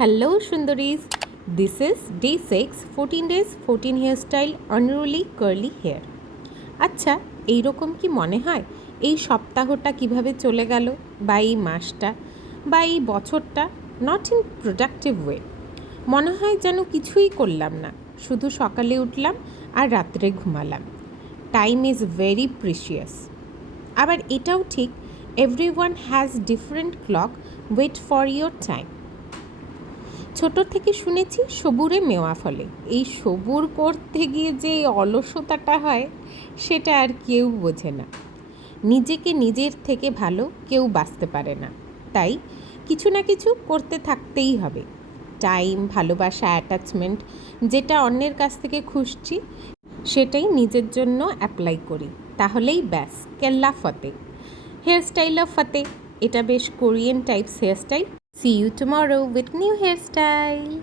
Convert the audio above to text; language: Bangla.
Hello Sundaris, this is day 6, 14 days, 14 hairstyle, unruly curly hair. আচ্ছা, এইরকম কি মনে হয় এই সপ্তাহটা কিভাবে চলে গেল, বা এই মাসটা, বা এই বছরটা নট ইন প্রোডাক্টিভ ওয়ে? মনে হয় যেন কিছুই করলাম না, শুধু সকালে উঠলাম আর রাত্রে ঘুমালাম। Time is very precious. আবার এটাও ঠিক, everyone has different clock, wait for your time. ছোট থেকে শুনেছি সবুরে মেওয়া ফলে। এই সবুর করতে গিয়ে যে অলসতাটা হয় সেটা আর কেউ বোঝে না। নিজেকে নিজের থেকে ভালো কেউ বাঁচতে পারে না, তাই কিছু না কিছু করতে থাকতেই হবে। টাইম, ভালোবাসা, অ্যাটাচমেন্ট, যেটা অন্যের কাছ থেকে খুঁজছি সেটাই নিজের জন্য অ্যাপ্লাই করি, তাহলেই ব্যাস কেল্লা ফতে। হেয়ারস্টাইল অফ ফতে, এটা বেশ Korean types hairstyle. See you tomorrow with new hairstyle.